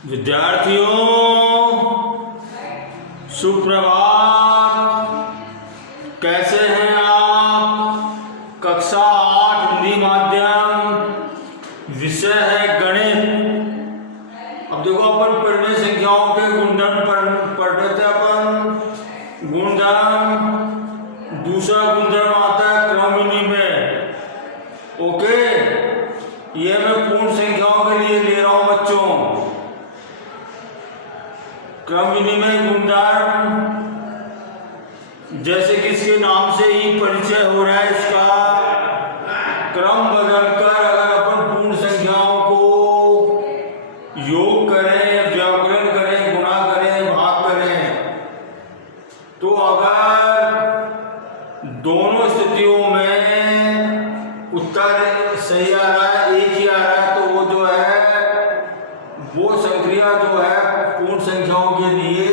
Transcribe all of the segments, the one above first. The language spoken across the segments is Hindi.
विद्यार्थियों सुप्रभात। कैसे हैं आप? कक्षा 8 हिंदी माध्यम, विषय है गणित। अब देखो अपन पढ़ने संख्याओं के गुणधर्म पढ़ रहे थे अपन। गुणधर्म, दूसरा गुणधर्म आता है क्रम विनिमय। ओके, ये मैं पूर्ण संख्याओं के लिए ले रहा हूं बच्चों। क्रम विनिमय गुणधर्म, जैसे कि इसके नाम से ही परिचय हो रहा है इसका, क्रम बदलकर अगर अपन पूर्ण संख्याओं को योग करें, व्याकरण करें, गुणा करें, भाग करें, तो अगर दोनों स्थितियों में उत्तर सही आ रहा है, एक ही आ रहा है, तो वो जो है वो संक्रिया जो है पूर्ण संख्याओं के लिए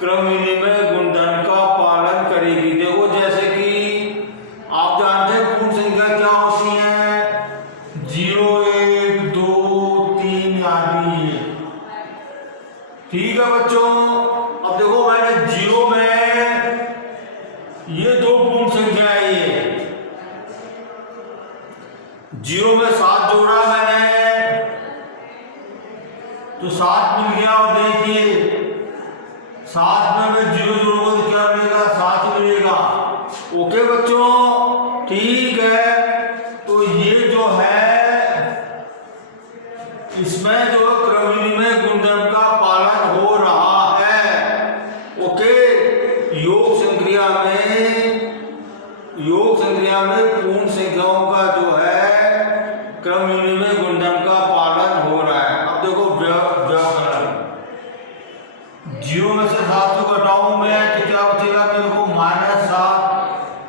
क्रम विनिमय गुणधर्म का पालन करेगी। देखो जैसे कि आप जानते हैं पूर्ण संख्या क्या होती है, 0, 1, 2, 3 आदि। ठीक है बच्चों। अब देखो मैंने 0 में ये दो पूर्ण संख्या है, ये 0 में 7 जोड़ा मैंने तो 7 मिल गया। और देखिए 7 में मैं 0 जोड़ूंगा तो क्या मिलेगा? 7 मिलेगा। ओके बच्चों, ठीक है। तो ये जो है इसमें जो क्रम विनिमय गुणधर्म का पालन हो रहा है। ओके, योग संक्रिया में पूर्ण संख्याओं का जो है क्रम विनिमय गुणधर्म का पालन हो रहा है। अब देखो व्याकरण, 0 में से 7 को घटाऊं मैं तो क्या बचेगा मेरे को? -7।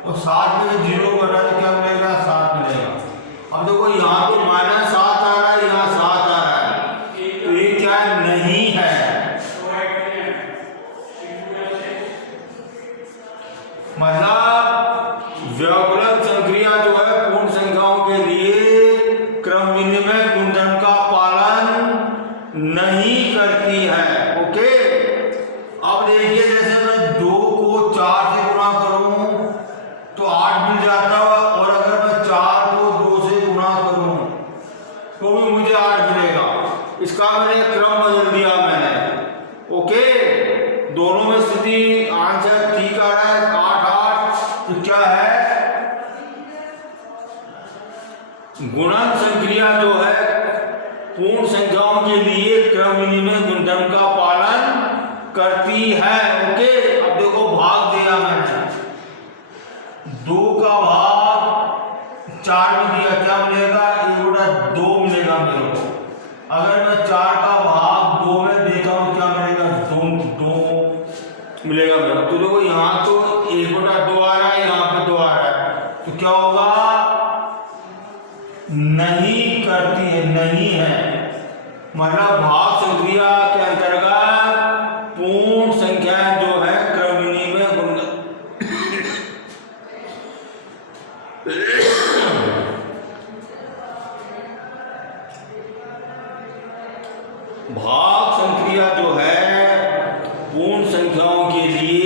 और 7 में से 0 घटा तो क्या मिलेगा? 7 मिलेगा। अब देखो यहाँ तो -7 आ रहा है, यहाँ 7 आ रहा है, तो ये क्या नहीं है? मतलब व्याकरण संक्रिया जो है पूर्ण संख्याओं के लिए क्रम विनिमय गुणधर्म का पालन नहीं करती है। ओके, अब देखिए जैसे मैं 2 को 4 से गुणा करूं तो 8 मिल जाता है, और अगर मैं 4 को 2 से गुणा करूं तो भी मुझे 8 मिलेगा। इसका मैंने क्रम बदल दिया मैंने। ओके, दोनों में स्थिति आंसर ठीक आ रहा है, 8 8। तो क्या है? गुणन संक्रिया जो है पूर्ण संख्याओं के लिए क्रम विनिमय गुणधर्म का पालन करती है। ओके, अब देखो भाग दिया मैंने, 2 का भाग 4 में दिया, क्या मिलेगा? 1/2 मिलेगा मेरे को। अगर मैं 4 का भाग 2 में देता हूं क्या मिलेगा? 2 मिलेगा मेरे को। तो देखो यहाँ तो 1/2 आ रहा है, यहाँ पे 2 आ रहा है, तो क्या होगा? नहीं करती है, नहीं है। मतलब भाग संक्रिया के अंतर्गत पूर्ण संख्या जो है क्रम विनिमय गुणधर्म भाग संक्रिया जो है पूर्ण संख्याओं के लिए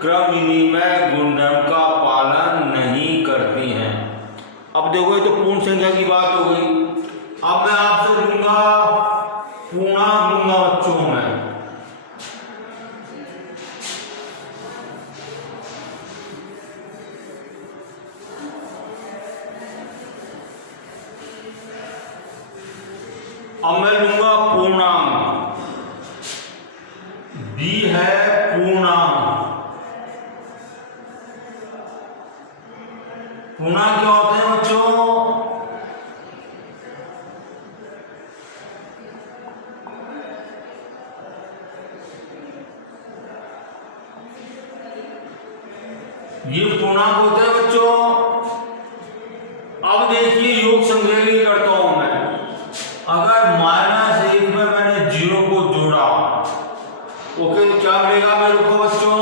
क्रम विनिमय गुणधर्म का पालन नहीं करती हैं। अब देखो ये तो पूर्ण संख्या की बात हो गई। अब मैं आपसे लूंगा पूर्णांक, लूंगा बच्चों में। अब मैं लूंगा पूर्णांक, B है पूर्णांक। पूर्णांक क्या होते हैं बच्चों? ये पूर्णांक होते हैं बच्चों। अब देखिए योग संग्रह की करता हूं मैं। अगर -1 में मैंने 0 को जोड़ा, ओके, तो क्या मिलेगा मेरे को बच्चों?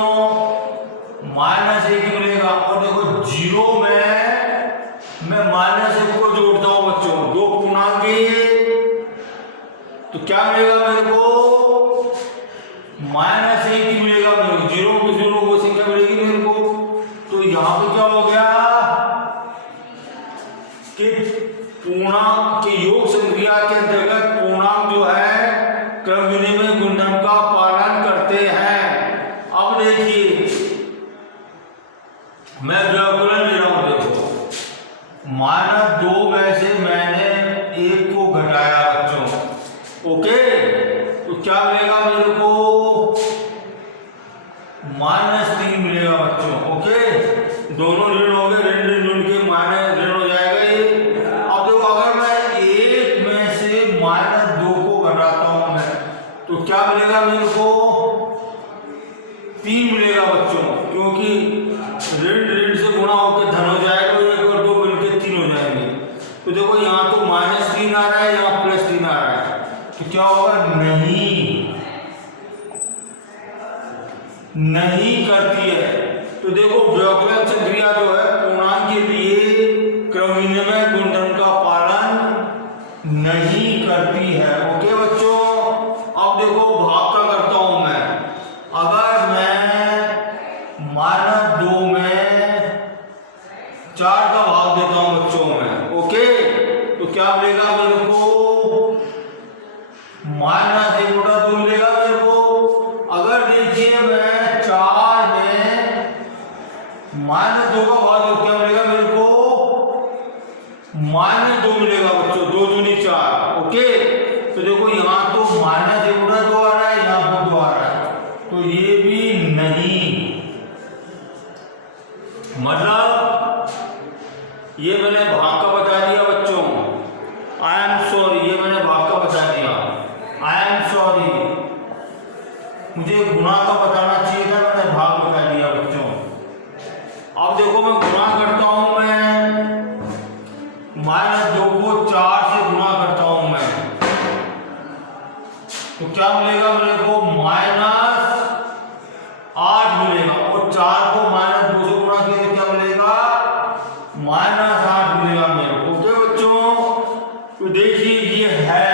-1 मिलेगा। और देखो 0 में मैं -1 को जोड़ता हूं बच्चों, 2 पूर्णांक तो क्या मिलेगा मेरे को? -1 ही मिलेगा मेरे को। 0 पे 0 वो संख्या मिलेगी मेरे को। तो यहाँ पे क्या हो गया कि पूर्णांक के योग संक्रिया के अंतर्गत पूर्णांक जो है क्रम विनिमय गुणधर्म का पालन करते हैं। अब देखिए मैं व्याकरण ले रहा हूं। देखो -2 में से मैंने 1 को घटाया बच्चों। ओके, तो क्या मिलेगा मेरे को? -3 मिलेगा बच्चों। ओके, दोनों ऋण हो गए, ऋण के माइनस ऋण हो जाएगा ये। अब देखो अगर मैं 1 में से -2 को घटाता हूं मैं, तो क्या मिलेगा मेरे को? 3 मिलेगा बच्चों, क्योंकि ऋण से गुणा होकर धन हो जाएगा, 1 और 2 मिलकर 3 हो जाएंगे। तो देखो यहाँ तो -3 आ रहा है, यहाँ +3 आ रहा है, तो क्या होगा? नहीं करती है। तो देखो व्याकरण संक्रिया जो है पूर्णांक के लिए क्रम विनिमय गुणधर्म का पालन नहीं करती है। ओके बच्चों, अब देखो भाग का करता हूं मैं। अगर मैं -2 में 4 का भाग देता हूं बच्चों में, ओके, तो क्या मिलेगा मेरे को? -1 बटा 2 मिलेगा मेरे को। अगर देखिए मैं 4 में -2 का भाग दो, क्या मिलेगा मेरे को? -2 मिलेगा बच्चों। 2 दूनी 4। ओके, तो देखो यहाँ तो -1 बटा 2 आ रहा है, यहाँ पर 2 आ रहा है, तो ये भी नहीं। मतलब ये मैंने भाग का बता दिया बच्चों। आई एम सॉरी, ये मैंने भाग का बता दिया। आई एम सॉरी, मुझे गुणा का बताना चाहिए था, मैंने भाग बता दिया बच्चों। अब देखो मैं गुणा करता हूं, मैं -2 को 4 से गुणा करता हूं मैं, तो क्या मिलेगा मेरे को? -8 मिलेगा। और 4 को -2 से गुणा किया तो क्या मिलेगा? -8 मिलेगा मेरे को। ओके बच्चों, तो देखिए ये है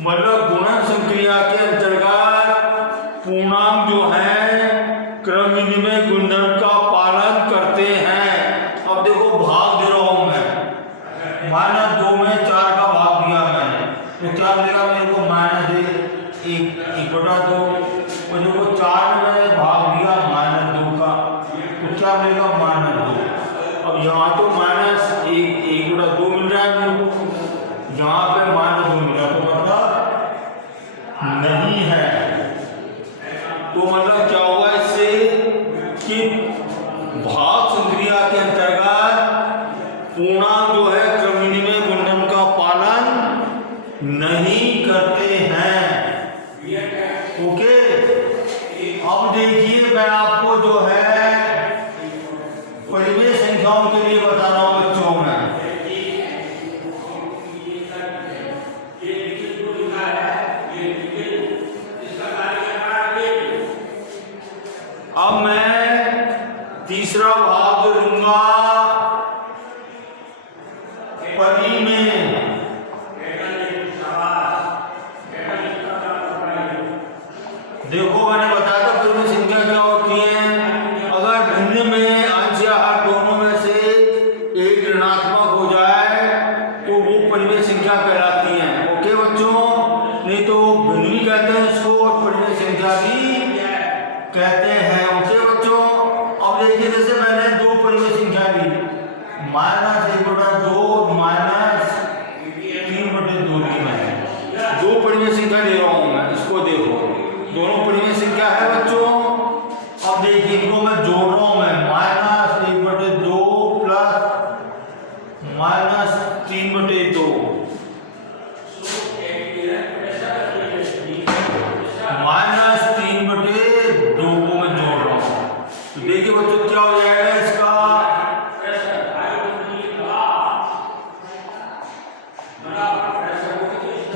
मतलब गुणन संक्रिया के अंतर्गत पूर्णांक जो है क्रम विनिमय गुणधर्म का पालन करते हैं। अब देखो भाग दे रहा हूं मैं, -2 में 4 का भाग दिया मैंने, तो क्या मिलेगा मेरे को? -1 बटा 2। और देखो 4 में मैंने भाग दिया -2 का, तो क्या मिलेगा? -2। अब यहाँ तो -1 बटा 2 मिल रहा है मेरे को, यहाँ पे -2 मिल रहा है, तो मतलब नहीं है। तो मतलब क्या हुआ इससे कि भाग संक्रिया के अंतर्गत पूर्णांक जो है क्रम विनिमय गुणधर्म का पालन नहीं करते हैं। ओके, अब देखिए मैं आपको जो है परिमेय संख्याओं के लिए बता रहा हूं बच्चों में। अब मैं तीसरा भाग लूंगा परिमेय। देखो मैंने बताया था परिमेय संख्या क्या होती है। अगर भिन्न में अंश या हर दोनों में से एक ऋणात्मक हो जाए तो वो परिमेय संख्या कहलाती है। ओके बच्चों, नहीं तो भिन्न भी कहते हैं इसको और परिमेय संख्या भी कहते हैं। ओके बच्चों, अब देखिए जैसे मैंने 2 परिमेय संख्या ली, -1 बटा 2 -3 बटे 2 ली मैंने। 2 परिमेय संख्या ले रहा हूं मैं, इसको देखो दोनों परिमेय संख्या है बच्चों। अब देखिए इनको मैं जोड़ रहा हूं मैं, -1 बटे 2 प्लस -3 बटे 2, -3 बटे 2 को मैं जोड़ रहा हूं। तो देखिए बच्चों क्या हो जाएगा इसका?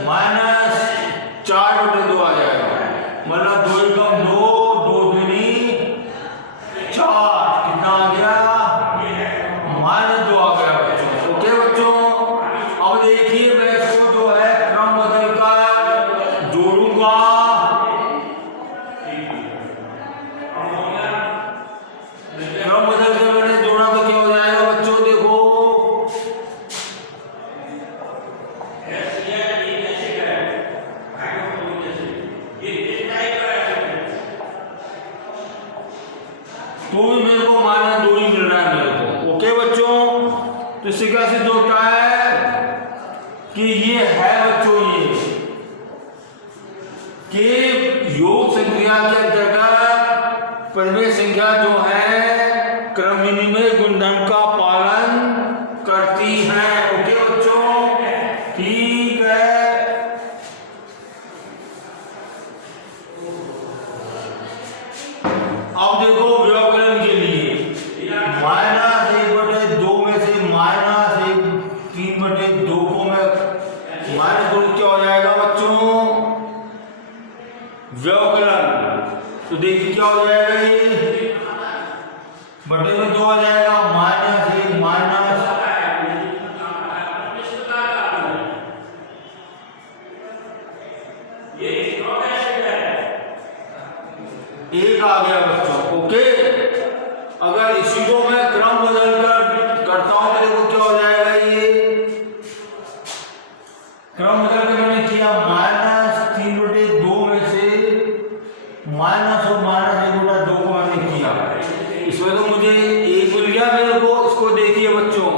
-4 बटे 2 आ जाएगा। मतलब 2 एकम 2, 2 दूनी 4, कितना आ गया? -2 आ गया बच्चों। ओके बच्चों, अब देखिए मैं इसको जो है क्रम तो भी मेरे को माना 2 ही मिल रहा है मेरे को। ओके बच्चों, तो इससे क्या सिद्ध होता है कि ये है बच्चों ये कि योग संक्रिया के अंतर्गत परिमेय संख्या जो है क्रम विनिमय गुणधर्म का पालन करती है। ओके बच्चों, ठीक है। अब देखो व्याकरण के लिए -1/2 में से -3/2 को मैं -2 क्या हो जाएगा बच्चों? व्याकरण। तो देखिए क्या हो जाएगा, ये बटे में 2 आ जाएगा, -1 माइनस एक आ गया बच्चों। ओके, अगर इसी को मैं क्रम बदल कर करता हूं तो देखो क्या हो जाएगा, ये क्रम बदल के मैंने किया -3/2 में से माइनस और -1/2 को मैंने किया, इसमें तो मुझे 1 मिल गया मेरे को। इसको देखिए बच्चों,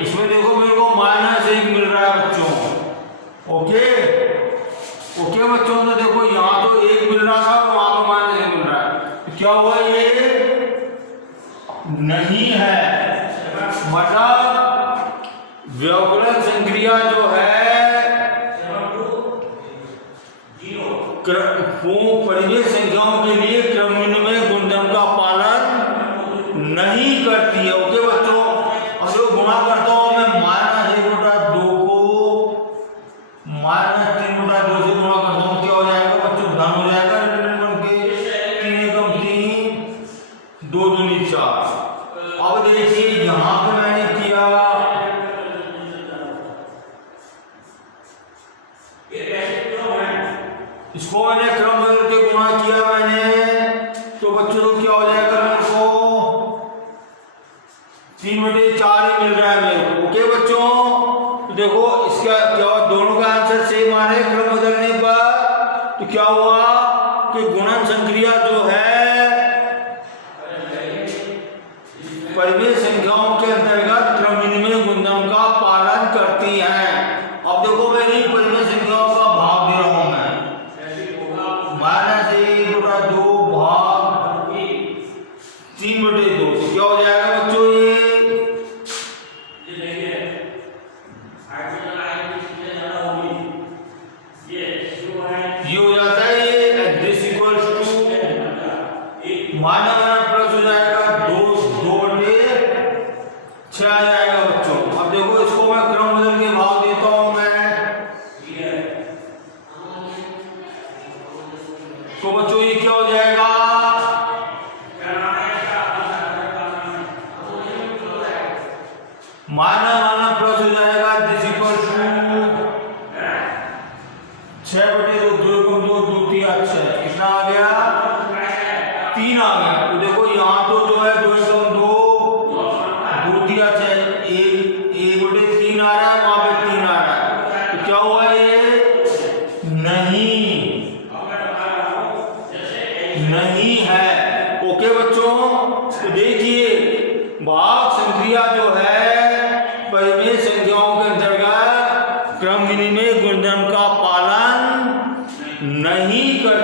इसमें देखो मेरे को -1 मिल रहा है बच्चों। ओके ओके बच्चों, तो देखो यहाँ तो 1 मिल रहा था और वहां पर -1 मिल रहा है, तो क्या हुआ, ये नहीं है। मतलब व्याकरण संक्रिया जो है परिमेय संख्याओं के लिए क्रम विनिमय गुणधर्म का पालन नहीं करती है। ओके बच्चों, अब जो गुणा करता हूं मैं -1/2 को -3/2 से गुणा करता हूं, क्या हो जाएगा बच्चों? धन हो जाएगा बन के 3 एकम 3, 2 दूनी 4। अब देखिए यहां पे मैंने किया इसको मैंने क्रम बदल के गुणा किया मैंने, तो बच्चों को क्या हो जाएगा, मेरे को 3/4 ही मिल रहा है मेरे को। ओके बच्चों, तो देखो इसका क्या हुआ, दोनों का आंसर सेम आ रहा है क्रम बदलने पर। तो क्या हुआ कि गुणन संक्रिया जो है परिमेय संख्याओं के अंतर्गत क्रम विनिमय गुणधर्म का पालन करती है। अब देखो मेरी परिमेय संख्याओं का भाग दे रहा हूं मैं, -1/2 भाग 3/2, तो क्या हो जाएगा बच्चों, ये हो जाता है this equals to minus plus हो जाएगा 2/6 आ जाएगा बच्चों। अब देखो इसको मैं क्रम बदल के भाग देता हूं मैं, तो बच्चों ये क्या हो जाएगा, माइनस प्लस हो जाएगा दिस इक्वल्स टू 6/2, 2 को 2, 2 3 6, कितना आ गया, 3 आ गया। तो देखो यहाँ तो जो है 2 एकम 2, 2 3 6, 1/3 आ रहा है, वहां पे 3 आ रहा है, तो क्या हुआ, ये नहीं है। ओके बच्चों, तो देखिए भाग संक्रिया जो है परिमेय संख्याओं के अंतर्गत क्रम विनिमय गुणधर्म का पालन नहीं कर